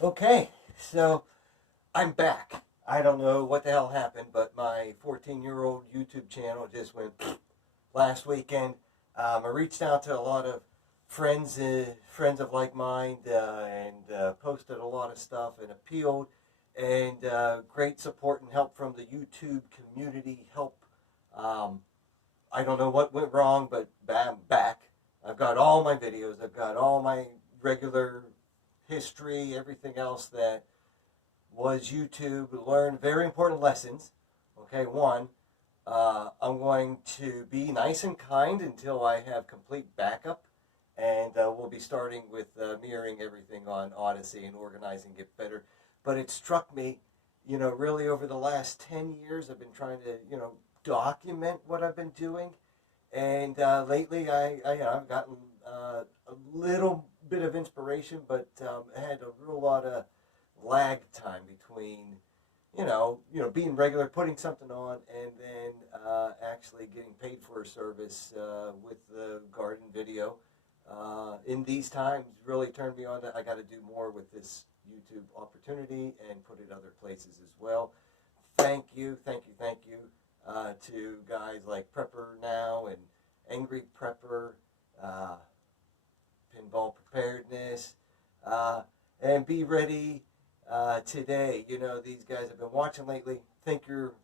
Okay, so I'm back. I don't know what the hell happened, but my 14-year-old YouTube channel just went last weekend. I reached out to a lot of friends of like mind, and posted a lot of stuff and appealed, and great support and help from the YouTube community. Help. Um, I don't know what went wrong, but bam, back. I've got all my videos. I've got all my regular history, everything else that was YouTube. Learn very important lessons. Okay, one, I'm going to be nice and kind until I have complete backup, and we'll be starting with mirroring everything on Odyssey and organizing it better. But it struck me, really over the last 10 years, I've been trying to, document what I've been doing. And lately, I've gotten a little bit of inspiration, but I had a real lot of lag time between being regular, putting something on, and then actually getting paid for a service with the garden video. In these times, really turned me on that I got to do more with this YouTube opportunity and put it other places as well. Thank you to guys like Prepper Now and Angry Prepper, uh, Pinball Preparedness, and Be Ready today. These guys have been watching lately. Think you're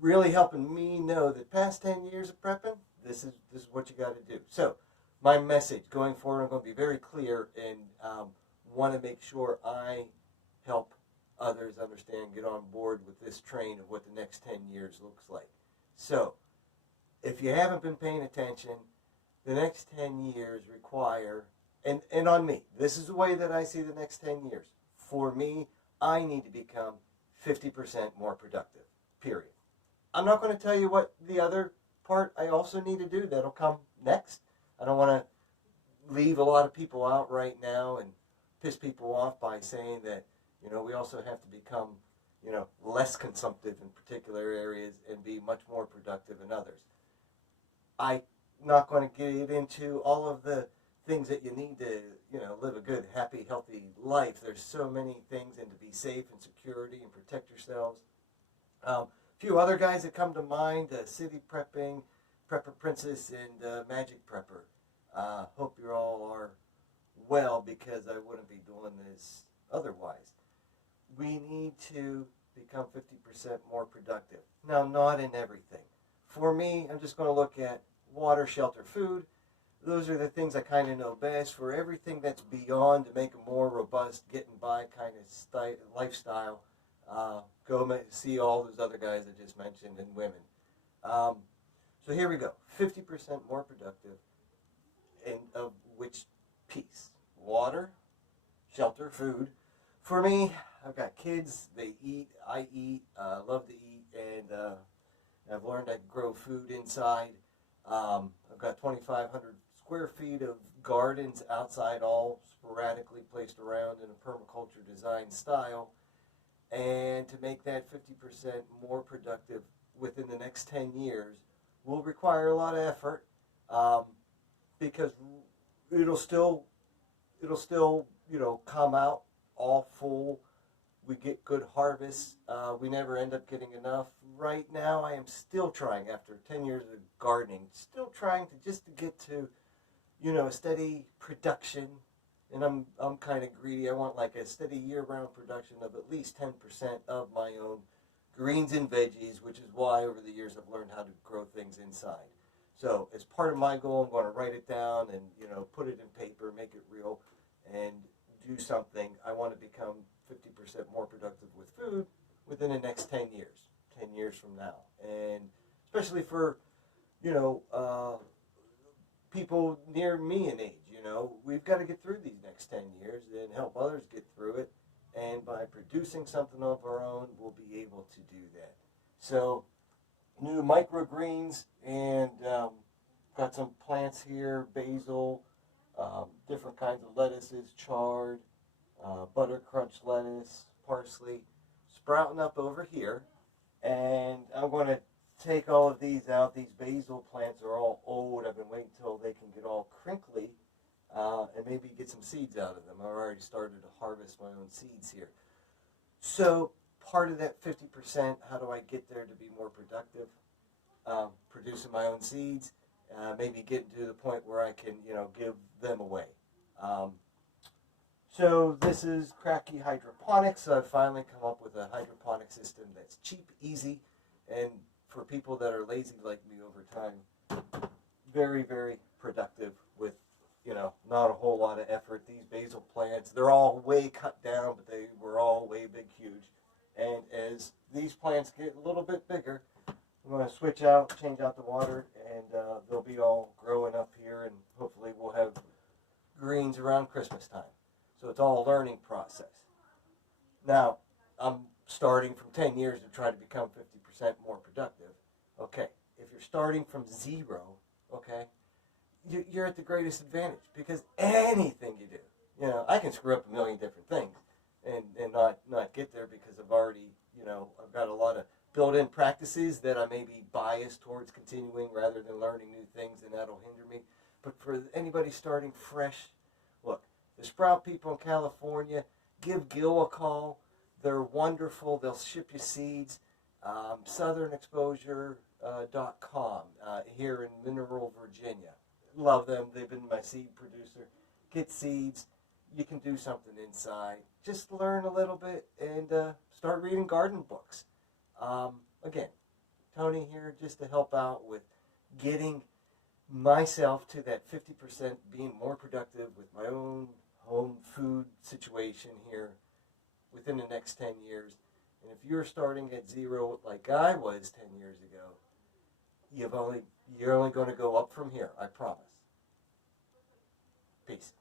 really helping me know that past 10 years of prepping, this is what you got to do. So, my message going forward, I'm going to be very clear and want to make sure I help others understand, get on board with this train of what the next 10 years looks like. So, if you haven't been paying attention, the next 10 years require, and on me, this is the way that I see the next 10 years. For me, I need to become 50% more productive, period. I'm not going to tell you what the other part I also need to do. That'll come next. I don't want to leave a lot of people out right now and piss people off by saying that, we also have to become, less consumptive in particular areas and be much more productive in others. I'm not going to get into all of the things that you need to, live a good, happy, healthy life. There's so many things, and to be safe and security and protect yourselves. A few other guys that come to mind: City Prepping, Prepper Princess, and Magic Prepper. Hope you all are well, because I wouldn't be doing this otherwise. We need to become 50% more productive. Now, not in everything. For me, I'm just going to look at water, shelter, food. Those are the things I kind of know best. For everything that's beyond, to make a more robust, getting by kind of lifestyle, go see all those other guys I just mentioned, and women. So here we go. 50% more productive, and of which piece? Water, shelter, food. For me, I've got kids. They eat. I eat. Love to eat, and I've learned I can grow food inside. I've got 2,500 square feet of gardens outside, all sporadically placed around in a permaculture design style. And to make that 50% more productive within the next 10 years will require a lot of effort, because it'll still, come out all full. We get good harvests. We never end up getting enough. Right now, I am still trying, after 10 years of gardening, still trying to get to, a steady production. And I'm kind of greedy. I want like a steady year-round production of at least 10% of my own greens and veggies, which is why over the years I've learned how to grow things inside. So as part of my goal, I'm going to write it down and, put it in paper, make it real, and do something. I want to become 50% more productive with food within the next 10 years, 10 years from now. And especially for, people near me in age, we've got to get through these next 10 years and help others get through it. And by producing something of our own, we'll be able to do that. So, new microgreens, and got some plants here: basil, different kinds of lettuces, chard, butter crunch lettuce, parsley, sprouting up over here. And I'm going to take all of these out. These basil plants are all old. I've been waiting until they can get all crinkly and maybe get some seeds out of them. I've already started to harvest my own seeds here. So part of that 50%, how do I get there to be more productive? Producing my own seeds, maybe getting to the point where I can, give them away. So this is Cracky Hydroponics. I've finally come up with a hydroponic system that's cheap, easy, and for people that are lazy like me over time, very, very productive with, not a whole lot of effort. These basil plants, they're all way cut down, but they were all way big, huge. And as these plants get a little bit bigger, I'm going to change out the water, and they'll be all growing up here, and hopefully we'll have greens around Christmas time. So it's all a learning process. Now, I'm starting from 10 years to try to become 50% more productive. Okay, if you're starting from zero, okay, you're at the greatest advantage because anything you do, I can screw up a million different things and not get there because I've already, I've got a lot of built-in practices that I may be biased towards continuing rather than learning new things, and that'll hinder me. But for anybody starting fresh, look, the Sprout people in California, give Gil a call. They're wonderful. They'll ship you seeds. SouthernExposure.com here in Mineral, Virginia. Love them. They've been my seed producer. Get seeds. You can do something inside. Just learn a little bit and start reading garden books. Again, Tony here just to help out with getting myself to that 50% being more productive with my own home food situation here within the next 10 years. And if you're starting at zero like I was 10 years ago, you're only going to go up from here, I promise. Peace.